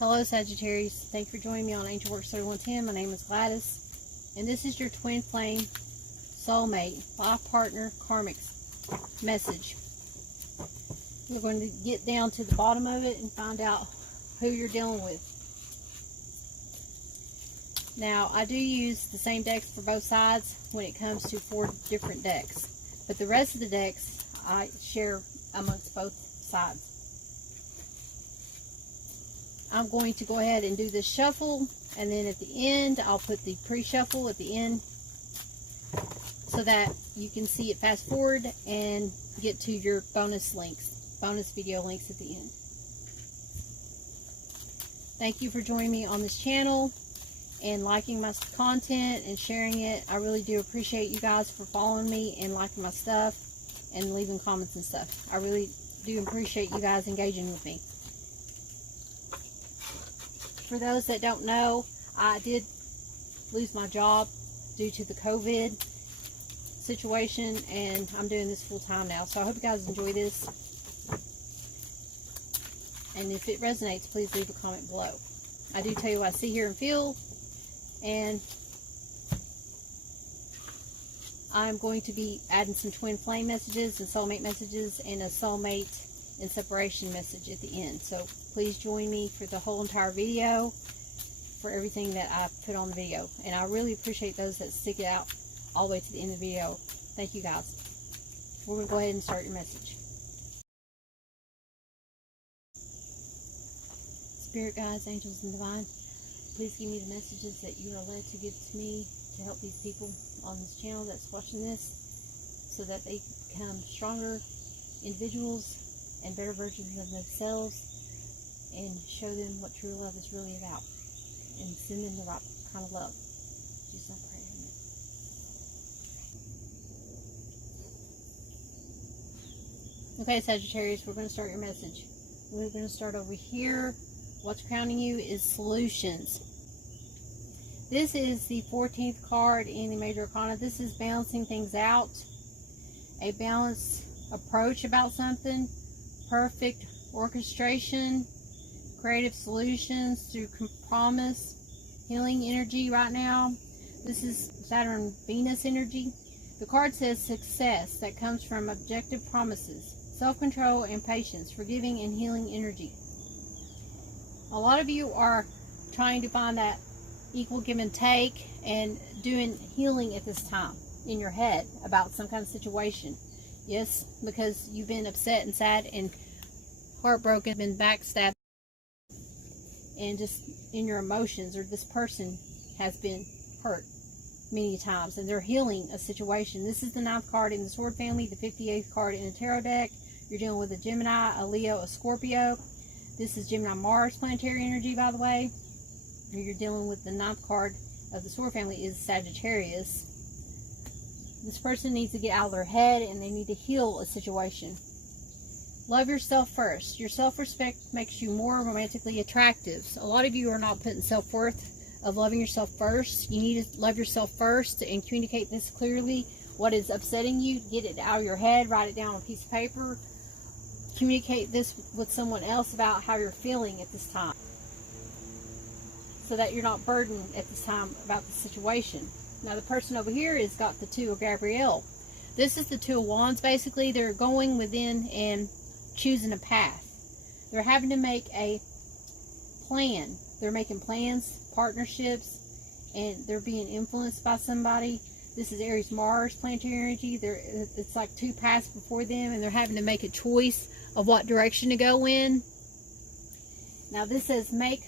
Hello Sagittarius, thank you for joining me on Angel Works 3110. My name is Gladys, and this is your twin flame soulmate life partner karmic message. We're going to get down to the bottom of it and find out who you're dealing with. Now, I do use the same decks for both sides when it comes to 4 different decks, but the rest of the decks I share amongst both sides. I'm going to go ahead and do this shuffle, and then at the end I'll put the pre-shuffle at the end so that you can see it fast forward and get to your bonus video links at the end. Thank you for joining me on this channel and liking my content and sharing it. I really do appreciate you guys for following me and liking my stuff and leaving comments and stuff. I really do appreciate you guys engaging with me. For those that don't know, I did lose my job due to the COVID situation, and I'm doing this full time now. So I hope you guys enjoy this. And if it resonates, please leave a comment below. I do tell you what I see, hear, and feel. And I'm going to be adding some twin flame messages and soulmate messages and a soulmate and separation message at the end. So please join me for the whole entire video, for everything that I put on the video. And I really appreciate those that stick it out all the way to the end of the video. Thank you guys. We're going to go ahead and start your message. Spirit guides, angels, and divine, please give me the messages that you are led to give to me to help these people on this channel that's watching this, so that they become stronger individuals and better versions of themselves, and show them what true love is really about, and send them the right kind of love. Jesus, I pray. Amen. Okay, Sagittarius, we're going to start your message. We're going to start over here. What's crowning you is solutions. This is the 14th card in the Major Arcana. This is balancing things out, a balanced approach about something, perfect orchestration, creative solutions through promise, healing energy right now. This is Saturn Venus energy. The card says success that comes from objective promises, self-control and patience, forgiving and healing energy. A lot of you are trying to find that equal give and take and doing healing at this time in your head about some kind of situation. Yes, because you've been upset and sad and heartbroken, been backstabbed, and just in your emotions, or this person has been hurt many times and they're healing a situation. This is the 9th card in the Sword family, the 58th card in the Tarot deck. You're dealing with a Gemini, a Leo, a Scorpio. This is Gemini Mars planetary energy, by the way. You're dealing with the 9th card of the Sword family is Sagittarius. This person needs to get out of their head and they need to heal a situation. Love yourself first. Your self-respect makes you more romantically attractive. So a lot of you are not putting self-worth of loving yourself first. You need to love yourself first and communicate this clearly. What is upsetting you, get it out of your head, write it down on a piece of paper. Communicate this with someone else about how you're feeling at this time, so that you're not burdened at this time about the situation. Now the person over here has got the 2 of Gabrielle. This is the 2 of Wands. Basically, they're going within and choosing a path. They're having to make a plan. They're making plans, partnerships, and they're being influenced by somebody. This is Aries Mars planetary energy. It's like 2 paths before them, and they're having to make a choice of what direction to go in. Now this says make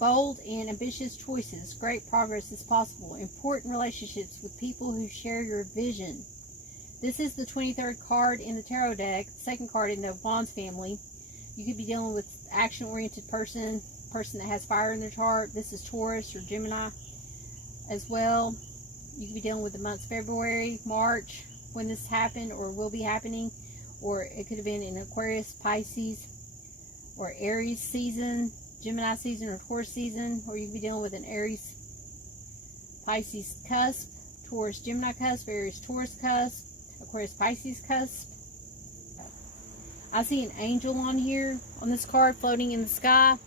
bold and ambitious choices. Great progress is possible. Important relationships with people who share your vision. This is the 23rd card in the Tarot deck, the 2nd card in the Wands family. You could be dealing with action-oriented person that has fire in their chart. This is Taurus or Gemini as well. You could be dealing with the months February, March, when this happened or will be happening. Or it could have been in Aquarius, Pisces, or Aries season, Gemini season, or Taurus season. Or you could be dealing with an Aries, Pisces cusp, Taurus, Gemini cusp, Aries, Taurus cusp, Aquarius, Pisces cusp. I see an angel on here, on this card, floating in the sky.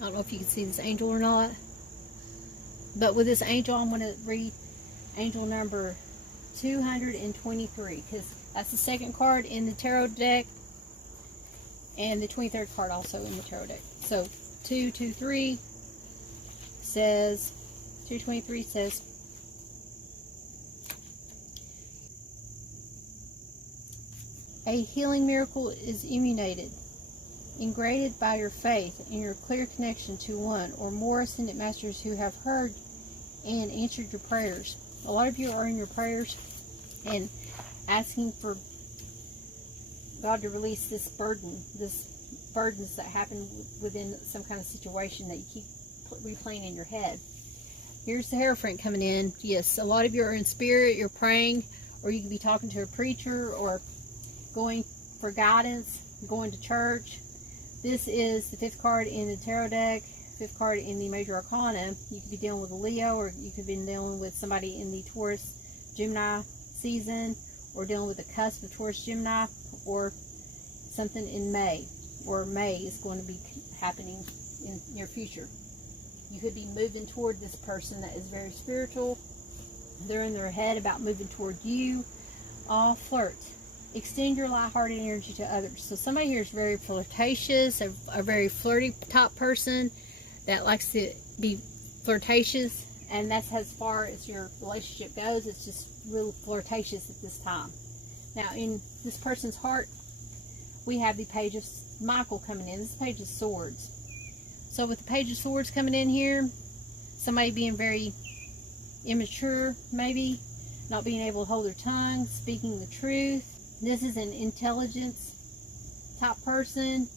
I don't know if you can see this angel or not. But with this angel, I'm going to read angel number 223. Because that's the second card in the tarot deck. And the 23rd card also in the tarot deck. So 223 says, 223 says, a healing miracle is emanated, ingraded by your faith and your clear connection to one or more ascended masters who have heard and answered your prayers. A lot of you are in your prayers and asking for God to release this burdens that happen within some kind of situation that you keep replaying in your head. Here's the Hierophant coming in. Yes, a lot of you are in spirit, you're praying, or you could be talking to a preacher or going for guidance, going to church. This is the 5th card in the tarot deck, 5th card in the Major Arcana. You could be dealing with a Leo, or you could be dealing with somebody in the Taurus Gemini season, or dealing with the cusp of Taurus Gemini, or something in May, or May is going to be happening in your future. You could be moving toward this person that is very spiritual. They're in their head about moving toward you. All flirt. Extend your lighthearted energy to others. So somebody here is very flirtatious, a very flirty type person that likes to be flirtatious, and that's as far as your relationship goes. It's just real flirtatious at this time. Now, in this person's heart, we have the Page of Michael coming in. This is the Page of Swords. So with the Page of Swords coming in here, somebody being very immature, maybe, not being able to hold their tongue, speaking the truth. This is an intelligence type person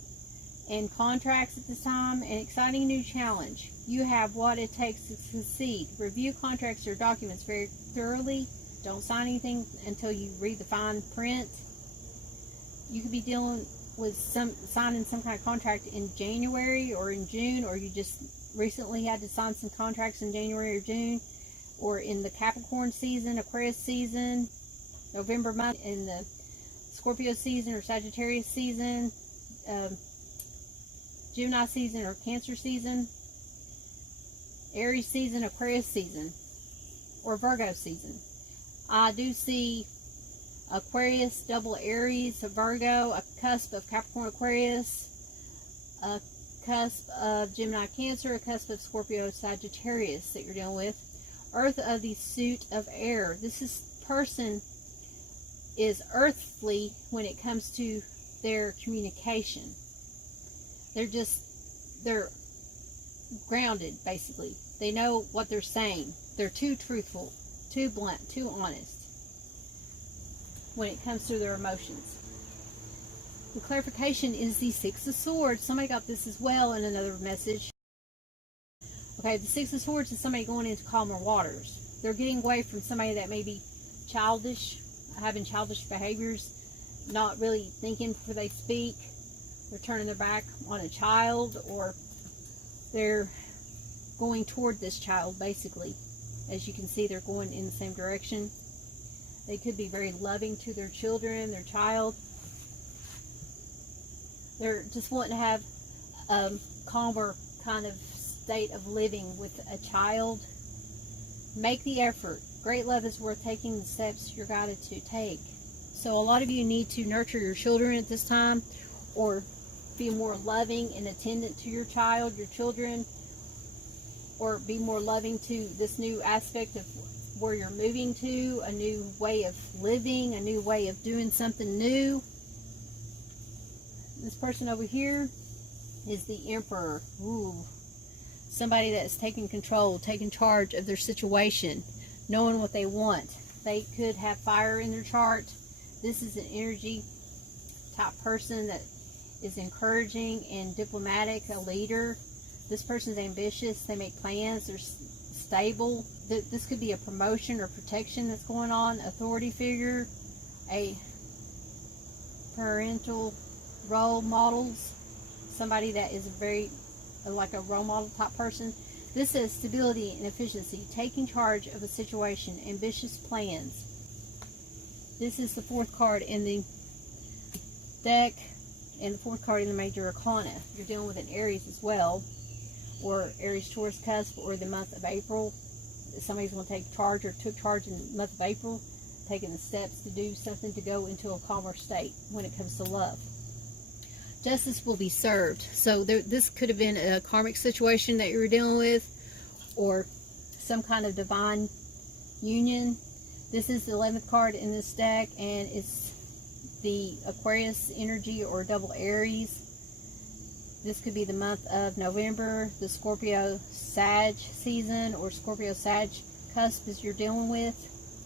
and contracts at this time. An exciting new challenge. You have what it takes to succeed. Review contracts or documents very thoroughly. Don't sign anything until you read the fine print. You could be dealing with signing some kind of contract in January or in June, or you just recently had to sign some contracts in January or June, or in the Capricorn season, Aquarius season, November month, in the Scorpio season or Sagittarius season, Gemini season or Cancer season, Aries season, Aquarius season, or Virgo season. I do see Aquarius, double Aries, a Virgo, a cusp of Capricorn, Aquarius, a cusp of Gemini, Cancer, a cusp of Scorpio, Sagittarius that you're dealing with. Earth of the suit of air. This person is earthly when it comes to their communication. They're grounded, basically. They know what they're saying. They're too truthful, too blunt, too honest when it comes to their emotions. The clarification is the Six of Swords. Somebody got this as well in another message. Okay, the Six of Swords is somebody going into calmer waters. They're getting away from somebody that may be childish, having childish behaviors, not really thinking before they speak. They're turning their back on a child, or they're going toward this child, basically. As you can see, they're going in the same direction. They could be very loving to their children, their child. They're just wanting to have a calmer kind of state of living with a child. Make the effort. Great love is worth taking the steps you're guided to take. So a lot of you need to nurture your children at this time, or be more loving and attendant to your child, your children, or be more loving to this new aspect of where you're moving to, a new way of living, a new way of doing something new. This person over here is the Emperor. Ooh. Somebody that is taking control, taking charge of their situation, knowing what they want. They could have fire in their chart. This is an energy type person that is encouraging and diplomatic, a leader. This person's ambitious. They make plans. They're stable. This could be a promotion or protection that's going on. Authority figure, a parental role models, somebody that is very like a role model type person. This is stability and efficiency, taking charge of a situation, ambitious plans. This is the 4th card in the deck and the 4th card in the Major Arcana. You're dealing with an Aries as well. or Aries Taurus cusp, or the month of April. Somebody's going to take charge or took charge in the month of April, taking the steps to do something to go into a calmer state when it comes to love. Justice will be served. So this could have been a karmic situation that you were dealing with, or some kind of divine union. This is the 11th card in this deck, and it's the Aquarius energy, or double Aries. This could be the month of November, the Scorpio Sag season, or Scorpio Sag cusp as you're dealing with.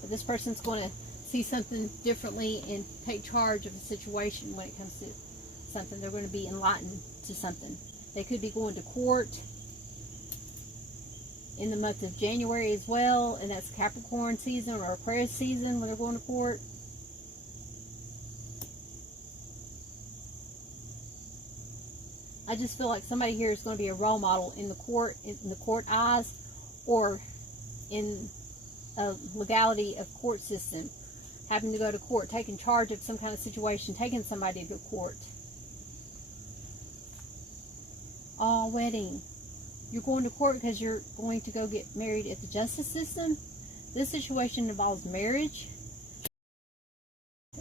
But this person's going to see something differently and take charge of a situation when it comes to something. They're going to be enlightened to something. They could be going to court in the month of January as well, and that's Capricorn season or Aquarius season when they're going to court. I just feel like somebody here is going to be a role model in the court eyes, or in a legality of court system, having to go to court, taking charge of some kind of situation, taking somebody to court. Oh, wedding. You're going to court because you're going to go get married at the justice system. This situation involves marriage.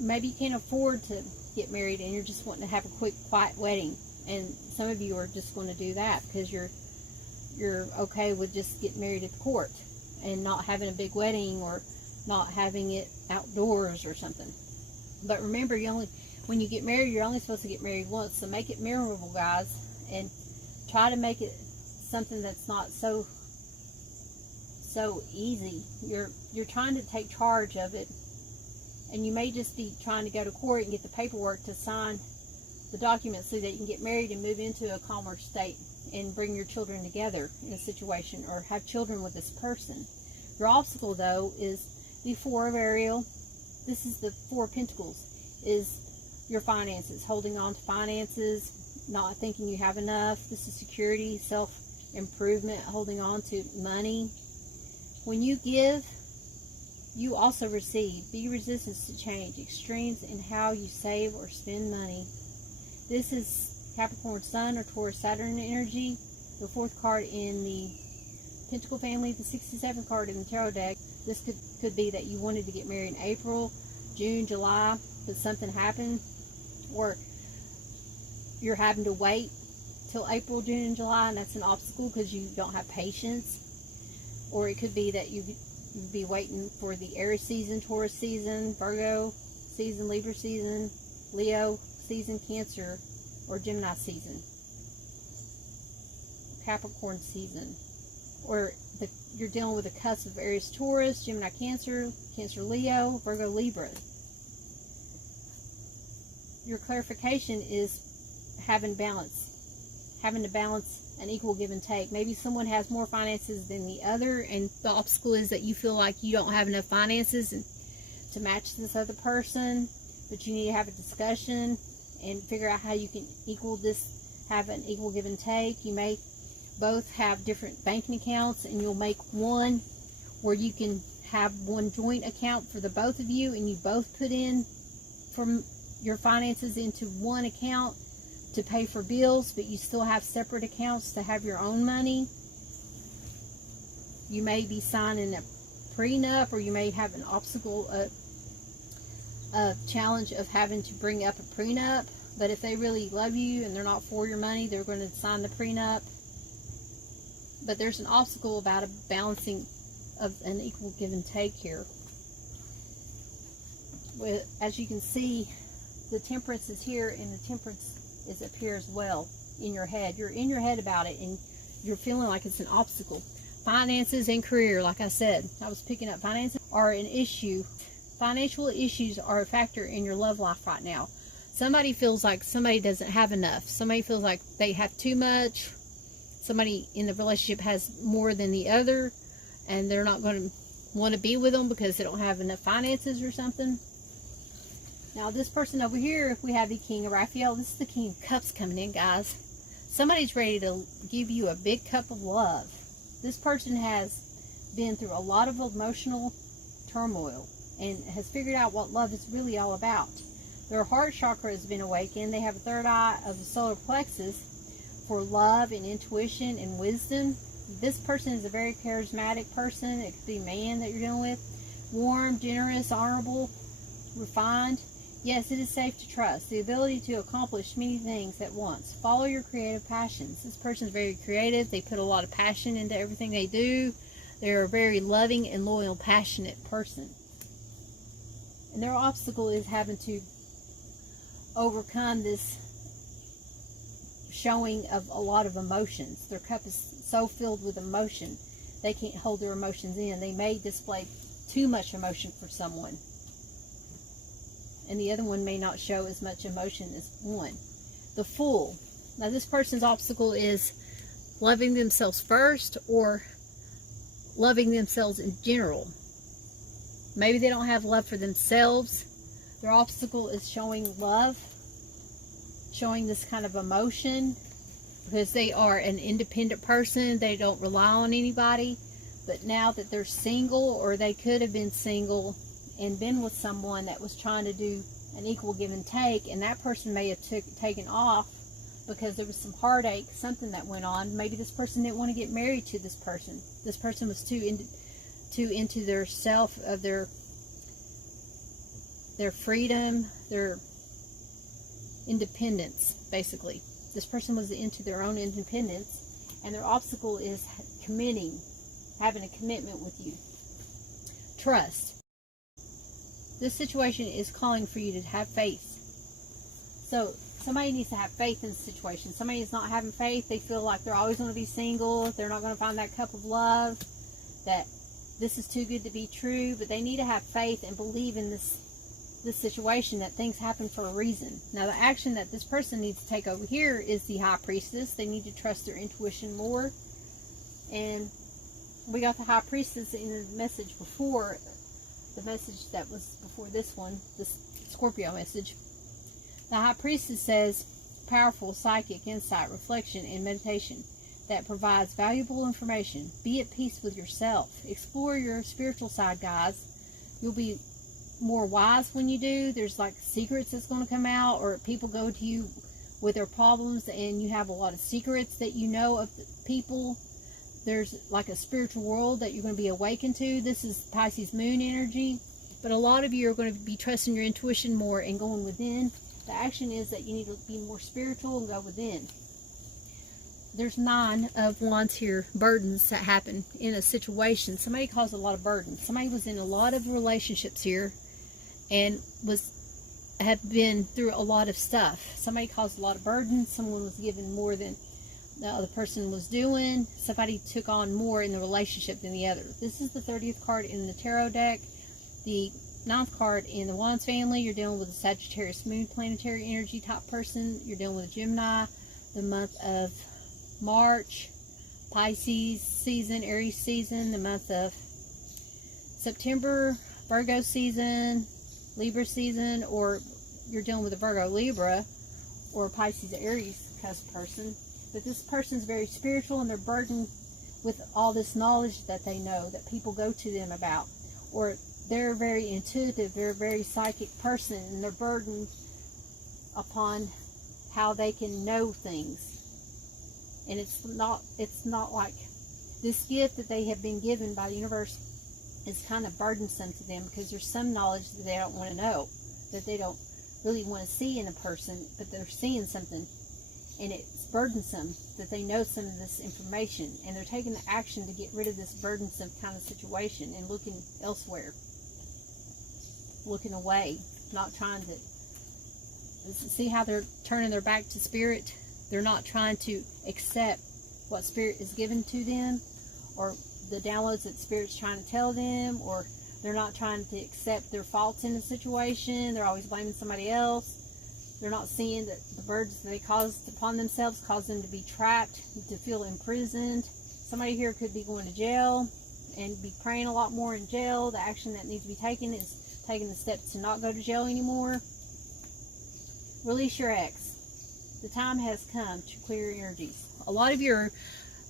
Maybe you can't afford to get married and you're just wanting to have a quick, quiet wedding. And some of you are just going to do that because you're okay with just getting married at the court and not having a big wedding, or not having it outdoors or something. But remember, when you get married, you're only supposed to get married once. So make it memorable, guys, and try to make it something that's not so easy. You're trying to take charge of it, and you may just be trying to go to court and get the paperwork to sign the documents so that you can get married and move into a calmer state and bring your children together in a situation, or have children with this person. Your obstacle, though, is the Four of Ariel. This is the Four of Pentacles, is your finances, holding on to finances, not thinking you have enough. This is security, self-improvement, holding on to money. When you give, you also receive. Be resistant to change, extremes in how you save or spend money. This is Capricorn Sun or Taurus Saturn energy. The 4th card in the Pentacle family, the 67th card in the Tarot deck. This could be that you wanted to get married in April, June, July, but something happened, or you're having to wait till April, June, and July, and that's an obstacle because you don't have patience. Or it could be that you'd be waiting for the Aries season, Taurus season, Virgo season, Libra season, Leo season, Cancer, or Gemini season, Capricorn season. Or you're dealing with a cusp of Aries Taurus, Gemini Cancer, Cancer Leo, Virgo Libra. Your clarification is having to balance an equal give and take. Maybe someone has more finances than the other, and the obstacle is that you feel like you don't have enough finances to match this other person, but you need to have a discussion and figure out how you can have an equal give and take. You may both have different banking accounts, and you'll make one where you can have one joint account for the both of you, and you both put in from your finances into one account to pay for bills, but you still have separate accounts to have your own money. You may be signing a prenup, or you may have an obstacle, a challenge of having to bring up a prenup. But if they really love you and they're not for your money, they're going to sign the prenup. But there's an obstacle about a balancing of an equal give and take here. As you can see, the Temperance is here, and the Temperance is up here as well in your head. You're in your head about it, and you're feeling like it's an obstacle. Finances and career, like I said, I was picking up finances are an issue. Financial issues are a factor in your love life right now. Somebody feels like somebody doesn't have enough. Somebody feels like they have too much. Somebody in the relationship has more than the other, and they're not going to want to be with them because they don't have enough finances or something. Now, this person over here, we have the King of Raphael. This is the King of Cups coming in, guys. Somebody's ready to give you a big cup of love. This person has been through a lot of emotional turmoil and has figured out what love is really all about. Their heart chakra has been awakened. They have a third eye of the solar plexus. for love and intuition and wisdom. This person is a very charismatic person. It could be a man that you're dealing with. Warm, generous, honorable, refined. Yes, it is safe to trust. The ability to accomplish many things at once. Follow your creative passions. This person is very creative. They put a lot of passion into everything they do. They're a very loving and loyal, passionate person. And their obstacle is having to overcome this showing of a lot of emotions. Their cup is so filled with emotion, they can't hold their emotions in. They may display too much emotion for someone, and the other one may not show as much emotion as one. The Fool. Now this person's obstacle is loving themselves first, or loving themselves in general. Maybe they don't have love for themselves. Their obstacle is showing love, showing this kind of emotion, because they are an independent person. They don't rely on anybody. But now that they're single, or they could have been single and been with someone that was trying to do an equal give and take, and that person may have taken off because there was some heartache, something that went on. Maybe this person didn't want to get married to this person. This person was too into their self, of their freedom, their independence, basically. This person was into their own independence, and their obstacle is having a commitment with you. Trust. This situation is calling for you to have faith. So somebody needs to have faith in the situation. Somebody is not having faith. They feel like they're always going to be single. They're not going to find that cup of love. That this is too good to be true. But they need to have faith and believe in this situation, that things happen for a reason. Now the action that this person needs to take over here is the High Priestess. They need to trust their intuition more. And we got the High Priestess in the message before. The message that was before this one, this Scorpio message. The High Priestess says, powerful psychic insight, reflection, and meditation that provides valuable information. Be at peace with yourself. Explore your spiritual side, guys. You'll be more wise when you do. There's like secrets that's going to come out, or people go to you with their problems and you have a lot of secrets that you know of the people. There's like a spiritual world that you're going to be awakened to. This is Pisces moon energy. But a lot of you are going to be trusting your intuition more and going within. The action is that you need to be more spiritual and go within. There's 9 of Wands here, burdens that happen in a situation. Somebody caused a lot of burdens. Somebody was in a lot of relationships here and had been through a lot of stuff. Somebody caused a lot of burdens. Someone was given more than the other person was doing. Somebody took on more in the relationship than the other. This is the 30th card in the tarot deck. The 9th card in the Wands family. You're dealing with a Sagittarius moon planetary energy type person. You're dealing with a Gemini. The month of March, Pisces season, Aries season. The month of September, Virgo season, Libra season, or you're dealing with a Virgo Libra or Pisces Aries cusp person. But this person's very spiritual, and they're burdened with all this knowledge that they know that people go to them about. Or they're very intuitive, they're a very psychic person, and they're burdened upon how they can know things. And it's not like this gift that they have been given by the universe is kind of burdensome to them, because there's some knowledge that they don't want to know, that they don't really want to see in a person, but they're seeing something. And it's burdensome that they know some of this information, and they're taking the action to get rid of this burdensome kind of situation and looking elsewhere, looking away, not trying to see how they're turning their back to spirit. They're not trying to accept what spirit is given to them, or the downloads that spirit's trying to tell them, or they're not trying to accept their faults in the situation. They're always blaming somebody else. They're not seeing that the burdens that they caused upon themselves cause them to be trapped, to feel imprisoned. Somebody here could be going to jail and be praying a lot more in jail. The action that needs to be taken is taking the steps to not go to jail anymore. Release your ex. The time has come to clear your energies. A lot of you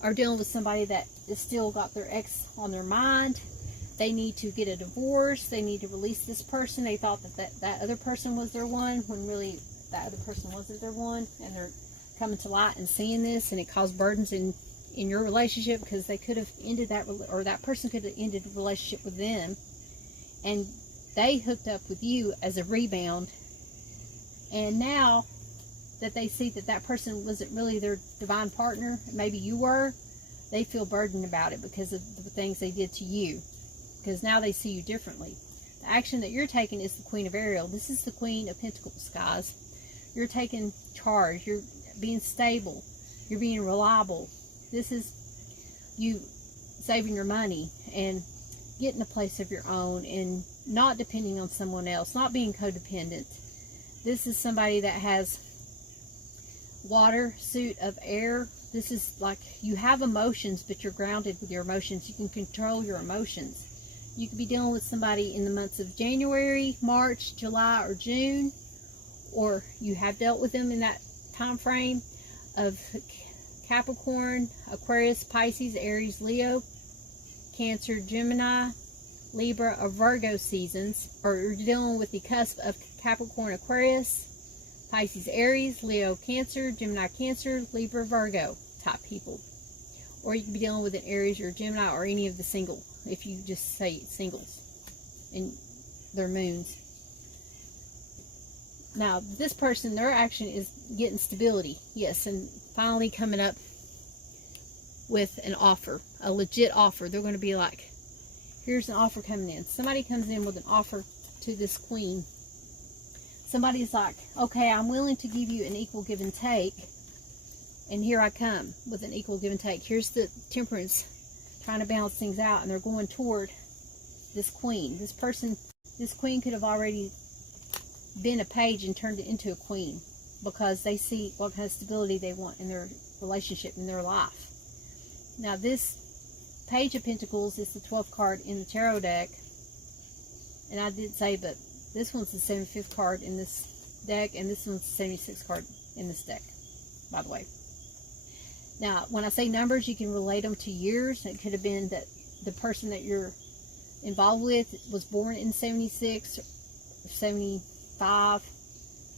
are dealing with somebody that is still got their ex on their mind. They need to get a divorce. They need to release this person. They thought that other person was their one, when really that other person wasn't their one, and they're coming to light and seeing this, and it caused burdens in your relationship, because they could have ended that, or that person could have ended the relationship with them, and they hooked up with you as a rebound. And now that they see that that person wasn't really their divine partner, maybe you were, they feel burdened about it because of the things they did to you, because now they see you differently. The action that you're taking is the Queen of Ariel. This is the Queen of Pentacles, guys. You're taking charge. You're being stable. You're being reliable. This is you saving your money and getting a place of your own and not depending on someone else, not being codependent. This is somebody that has water, suit of air. This is like you have emotions, but you're grounded with your emotions. You can control your emotions. You could be dealing with somebody in the months of January, March, July, or June, or you have dealt with them in that time frame of Capricorn, Aquarius, Pisces, Aries, Leo, Cancer, Gemini, Libra, or Virgo seasons, or you're dealing with the cusp of Capricorn, Aquarius, Pisces, Aries, Leo, Cancer, Gemini, Cancer, Libra, Virgo type people. Or you could be dealing with an Aries or Gemini or any of the single, if you just say singles and their moons. Now, this person, their action is getting stability. Yes, and finally coming up with an offer, a legit offer. They're going to be like, here's an offer coming in. Somebody comes in with an offer to this queen. Somebody's like, okay, I'm willing to give you an equal give and take. And here I come with an equal give and take. Here's the Temperance trying to balance things out, and they're going toward this queen. This person, this queen could have already been a page and turned it into a queen, because they see what kind of stability they want in their relationship, in their life. Now, this Page of Pentacles is the 12th card in the tarot deck. And I did say, but this one's the 75th card in this deck, and this one's the 76th card in this deck, by the way. Now, when I say numbers, you can relate them to years. It could have been that the person that you're involved with was born in 76 or 75.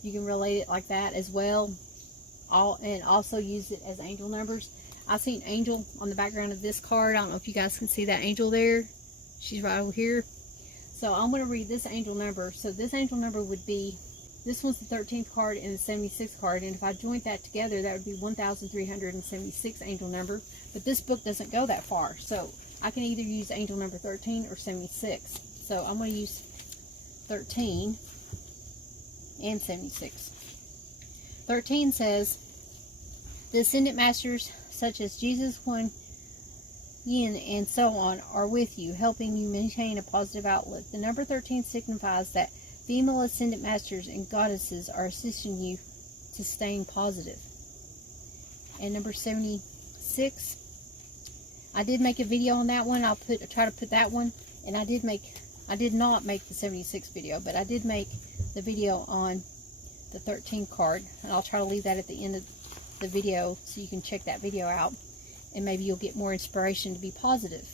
You can relate it like that as well. And also use it as angel numbers. I seen angel on the background of this card. I don't know if you guys can see that angel there. She's right over here. So I'm going to read this angel number. So this angel number would be, this one's the 13th card and the 76th card. And if I joined that together, that would be 1,376 angel number. But this book doesn't go that far. So I can either use angel number 13 or 76. So I'm going to use 13 and 76. 13 says, the Ascendant Masters such as Jesus, Kuan Yin, and so on are with you, helping you maintain a positive outlook. The number 13 signifies that female Ascendant Masters and Goddesses are assisting you to staying positive. And number 76, I did make a video on that one. I'll try to put that one, and I did not make the 76 video, but I did make the video on the 13 card, and I'll try to leave that at the end of the video so you can check that video out, and maybe you'll get more inspiration to be positive.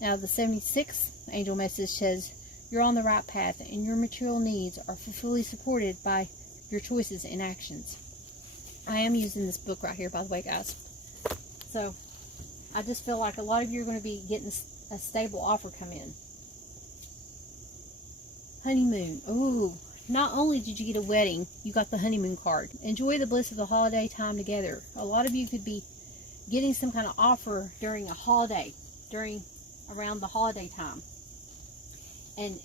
Now, the 76th angel message says, you're on the right path and your material needs are fully supported by your choices and actions. I am using this book right here, by the way, guys. So I just feel like a lot of you are going to be getting a stable offer come in. Honeymoon. Ooh. Not only did you get a wedding, you got the honeymoon card. Enjoy the bliss of the holiday time together. A lot of you could be getting some kind of offer during a holiday, around the holiday time. And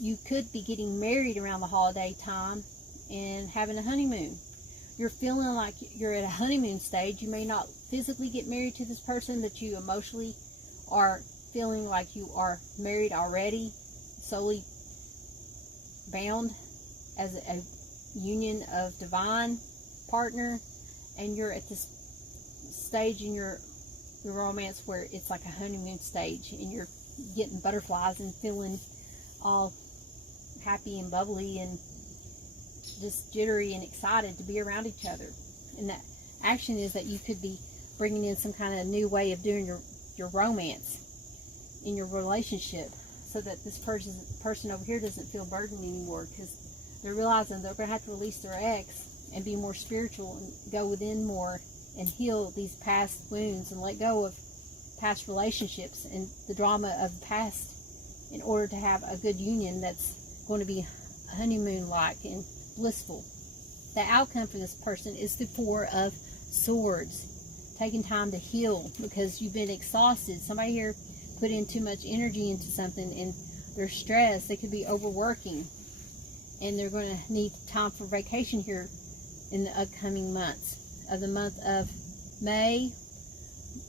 you could be getting married around the holiday time and having a honeymoon. You're feeling like you're at a honeymoon stage. You may not physically get married to this person, but you emotionally are feeling like you are married already, solely bound as a union of divine partner, and you're at this stage in your romance where it's like a honeymoon stage, and you're getting butterflies and feeling all happy and bubbly and just jittery and excited to be around each other. And that action is that you could be bringing in some kind of new way of doing your romance in your relationship, so that this person over here doesn't feel burdened anymore, because they're realizing they're going to have to release their ex and be more spiritual and go within more and heal these past wounds and let go of past relationships and the drama of the past in order to have a good union that's going to be honeymoon-like and blissful. The outcome for this person is the Four of Swords. Taking time to heal because you've been exhausted. Somebody here put in too much energy into something and they're stressed. They could be overworking. And they're going to need time for vacation here in the upcoming months. Of the month of May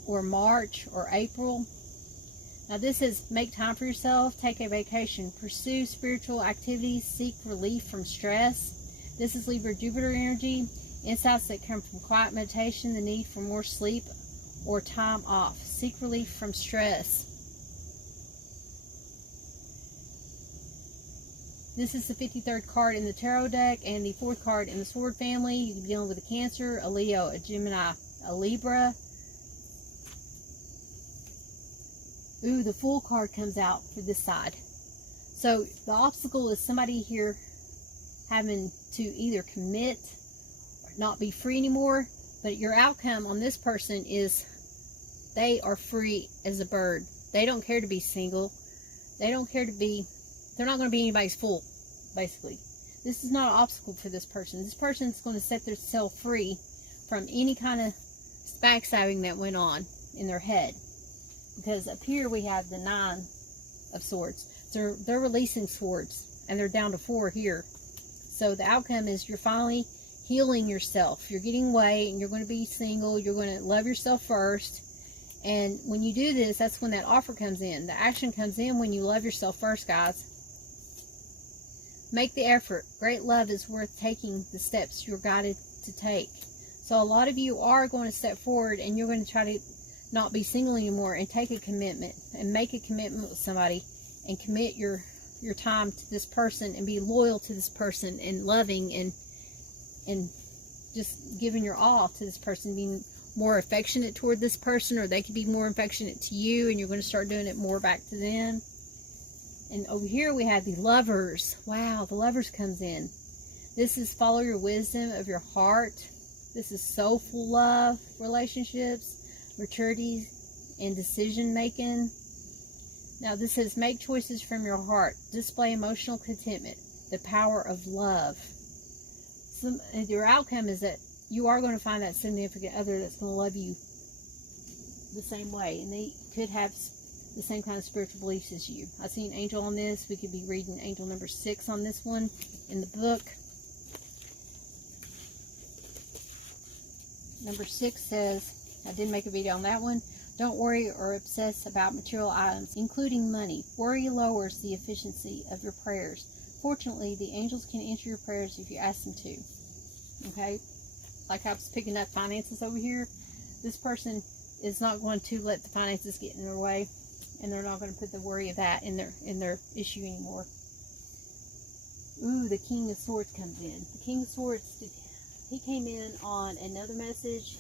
or March or April. Now this is make time for yourself, take a vacation, pursue spiritual activities, seek relief from stress. This is Libra Jupiter energy, insights that come from quiet meditation, the need for more sleep or time off. Seek relief from stress. This is the 53rd card in the tarot deck and the 4th card in the sword family. You can be dealing with a Cancer, a Leo, a Gemini, a Libra. Ooh, the Fool card comes out for this side. So the obstacle is somebody here having to either commit or not be free anymore. But your outcome on this person is they are free as a bird. They don't care to be single. They don't care to be, they're not going to be anybody's fool, basically. This is not an obstacle for this person. This person is going to set themselves free from any kind of backstabbing that went on in their head. Because up here we have the 9 of Swords. So they're releasing swords. And they're down to 4 here. So the outcome is you're finally healing yourself. You're getting weight and you're going to be single. You're going to love yourself first. And when you do this, that's when that offer comes in. The action comes in when you love yourself first, guys. Make the effort. Great love is worth taking the steps you're guided to take. So a lot of you are going to step forward and you're going to try to not be single anymore and take a commitment and make a commitment with somebody and commit your time to this person and be loyal to this person and loving and just giving your all to this person, being more affectionate toward this person, or they could be more affectionate to you and you're going to start doing it more back to them. And over here we have the Lovers. Wow, the Lovers comes in. This is follow your wisdom of your heart. This is soulful love, relationships, maturity, and decision making. Now this says make choices from your heart. Display emotional contentment. The power of love. Your outcome is that you are going to find that significant other that's going to love you the same way. And they could have the same kind of spiritual beliefs as you. I see an angel on this. We could be reading angel number 6 on this one in the book. Number 6 says, I did make a video on that one. Don't worry or obsess about material items, including money. Worry lowers the efficiency of your prayers. Fortunately, the angels can answer your prayers if you ask them to. Okay? Like I was picking up finances over here. This person is not going to let the finances get in their way. And they're not going to put the worry of that in their issue anymore. Ooh, the King of Swords comes in. The King of Swords, he came in on another message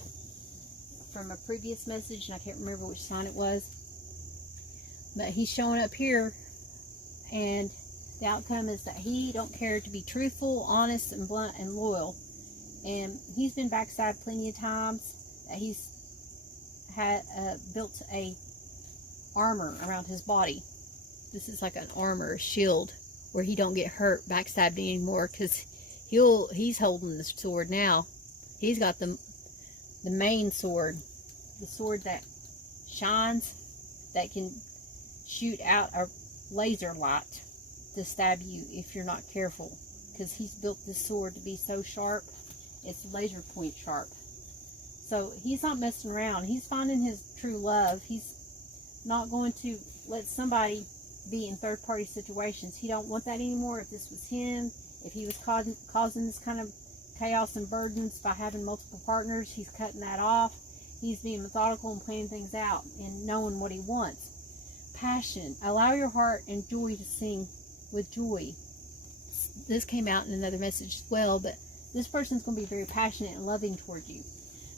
from a previous message, and I can't remember which sign it was. But he's showing up here, and the outcome is that he don't care to be truthful, honest, and blunt, and loyal. And he's been backstabbed plenty of times. He's had built a armor around his body. This is like an armor, a shield, where he don't get hurt, backstabbed anymore, because he's holding the sword now. He's got the main sword, the sword that shines, that can shoot out a laser light to stab you if you're not careful, because he's built this sword to be so sharp, it's laser point sharp. So he's not messing around. He's finding his true love. He's not going to let somebody be in third-party situations. He don't want that anymore. If this was him, if he was causing this kind of chaos and burdens by having multiple partners, he's cutting that off. He's being methodical and planning things out and knowing what he wants. Passion. Allow your heart and joy to sing with joy. This came out in another message as well, but this person's going to be very passionate and loving toward you.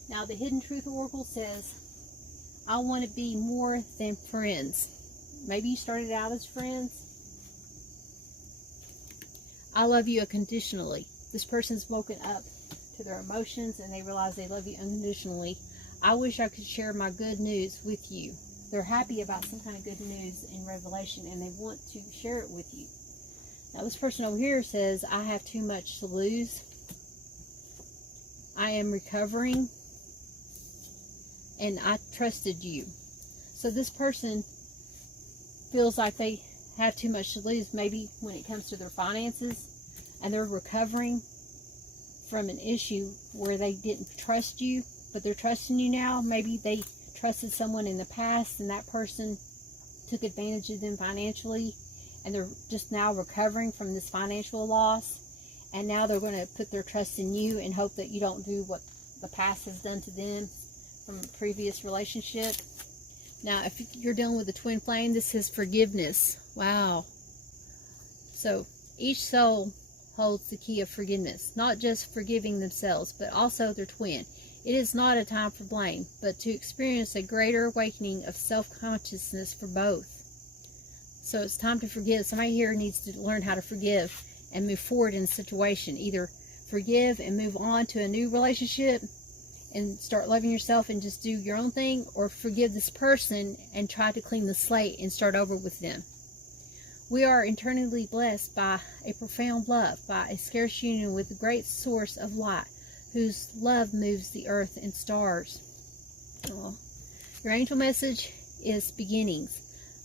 Now, the Hidden Truth Oracle says, I want to be more than friends. Maybe you started out as friends. I love you unconditionally. This person's woken up to their emotions, and they realize they love you unconditionally. I wish I could share my good news with you. They're happy about some kind of good news in revelation, and they want to share it with you. Now, this person over here says, I have too much to lose. I am recovering, and I trusted you. So this person feels like they have too much to lose, maybe when it comes to their finances, and they're recovering from an issue where they didn't trust you, but they're trusting you now. Maybe they trusted someone in the past, and that person took advantage of them financially, and they're just now recovering from this financial loss, and now they're going to put their trust in you and hope that you don't do what the past has done to them from a previous relationship. Now, if you're dealing with a twin flame, this is forgiveness. Wow. So each soul holds the key of forgiveness, not just forgiving themselves, but also their twin. It is not a time for blame, but to experience a greater awakening of self-consciousness for both. So it's time to forgive. Somebody here needs to learn how to forgive and move forward in a situation. Either forgive and move on to a new relationship and start loving yourself and just do your own thing, or forgive this person and try to clean the slate and start over with them. We are eternally blessed by a profound love, by a scarce union with the great source of light, whose love moves the earth and stars. Oh. Your angel message is beginnings.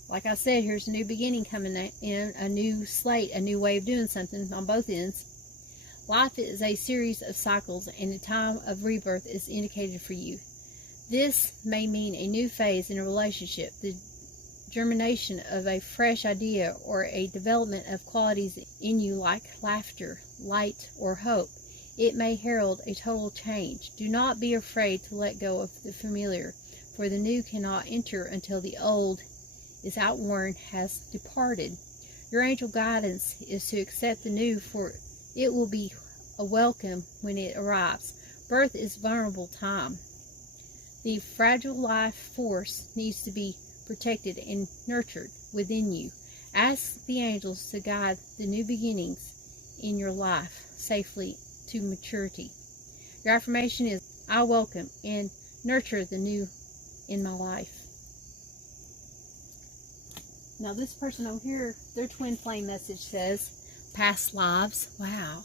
Like I said, here's a new beginning coming in, a new slate, a new way of doing something on both ends. Life is a series of cycles, and the time of rebirth is indicated for you. This may mean a new phase in a relationship, the germination of a fresh idea, or a development of qualities in you like laughter, light, or hope. It may herald a total change. Do not be afraid to let go of the familiar, for the new cannot enter until the old is outworn, has departed. Your angel guidance is to accept the new, for it will be a welcome when it arrives. Birth is vulnerable time. The fragile life force needs to be protected and nurtured within you. Ask the angels to guide the new beginnings in your life safely to maturity. Your affirmation is, I welcome and nurture the new in my life. Now this person over here, their twin flame message says, past lives. Wow.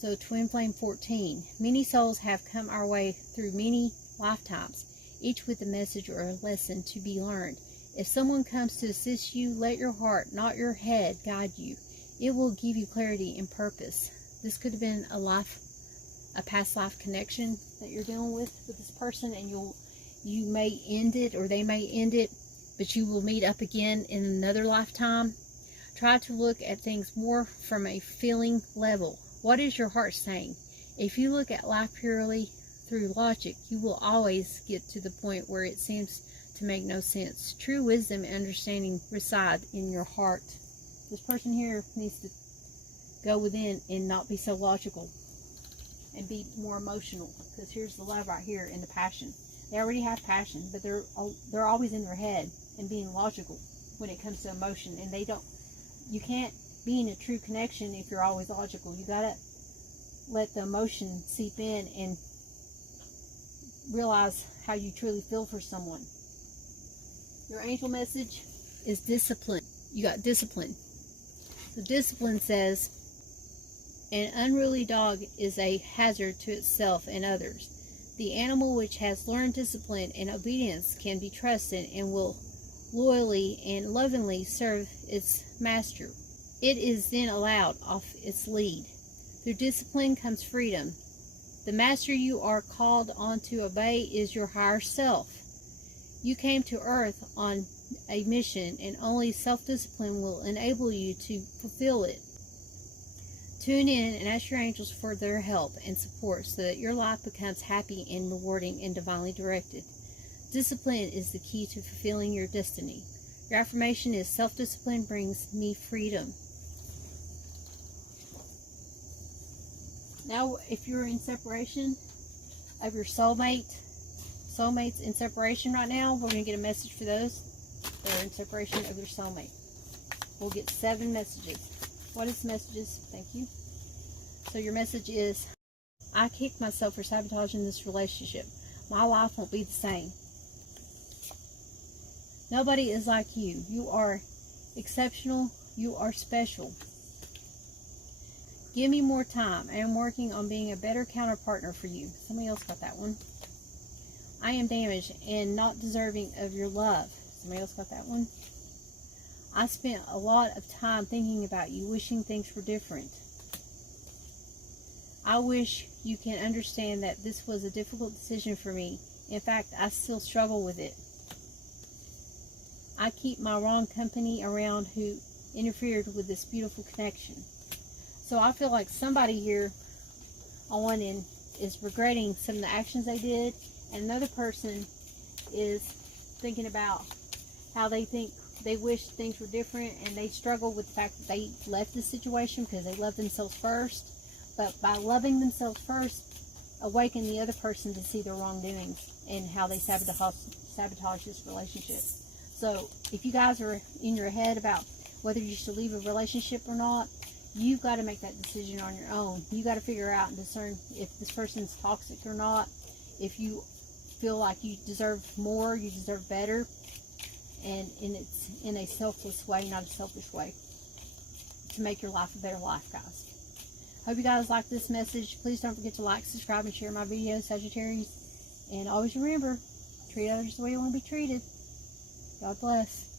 So twin flame 14. Many souls have come our way through many lifetimes, each with a message or a lesson to be learned. If someone comes to assist you, let your heart, not your head, guide you. It will give you clarity and purpose. This could have been a past life connection that you're dealing with this person, and you may end it, or they may end it, but you will meet up again in another lifetime. Try to look at things more from a feeling level. What is your heart saying? If you look at life purely through logic, you will always get to the point where it seems to make no sense. True wisdom and understanding reside in your heart. This person here needs to go within and not be so logical and be more emotional, because here's the love right here and the passion. They already have passion, but they're always in their head and being logical when it comes to emotion, and you can't be in a true connection if you're always logical. You gotta let the emotion seep in and realize how you truly feel for someone. Your angel message is discipline. You got discipline. So discipline says, an unruly dog is a hazard to itself and others. The animal which has learned discipline and obedience can be trusted and will loyally and lovingly serve its master. It is then allowed off its lead. Through discipline comes freedom. The master you are called on to obey is your higher self. You came to earth on a mission, and only self-discipline will enable you to fulfill it. Tune in and ask your angels for their help and support so that your life becomes happy and rewarding and divinely directed. Discipline is the key to fulfilling your destiny. Your affirmation is, self-discipline brings me freedom. Now, if you're in separation of your soulmates in separation right now, we're going to get a message for those that are in separation of your soulmate. We'll get 7 messages. What is messages? Thank you. So your message is, I kick myself for sabotaging this relationship. My life won't be the same. Nobody is like you. You are exceptional. You are special. Give me more time. I am working on being a better counterpartner for you. Somebody else got that one. I am damaged and not deserving of your love. Somebody else got that one. I spent a lot of time thinking about you, wishing things were different. I wish you can understand that this was a difficult decision for me. In fact, I still struggle with it. I keep my wrong company around who interfered with this beautiful connection. So I feel like somebody here on in is regretting some of the actions they did, and another person is thinking about how they think they wish things were different, and they struggle with the fact that they left this situation because they love themselves first. But by loving themselves first, awaken the other person to see their wrongdoings and how they sabotage this relationship. So if you guys are in your head about whether you should leave a relationship or not, you've got to make that decision on your own. You got to figure out and discern if this person's toxic or not. If you feel like you deserve more, you deserve better, and it's in a selfless way, not a selfish way, to make your life a better life, guys. Hope you guys like this message. Please don't forget to like, subscribe, and share my videos, Sagittarius. And always remember, treat others the way you want to be treated. God bless.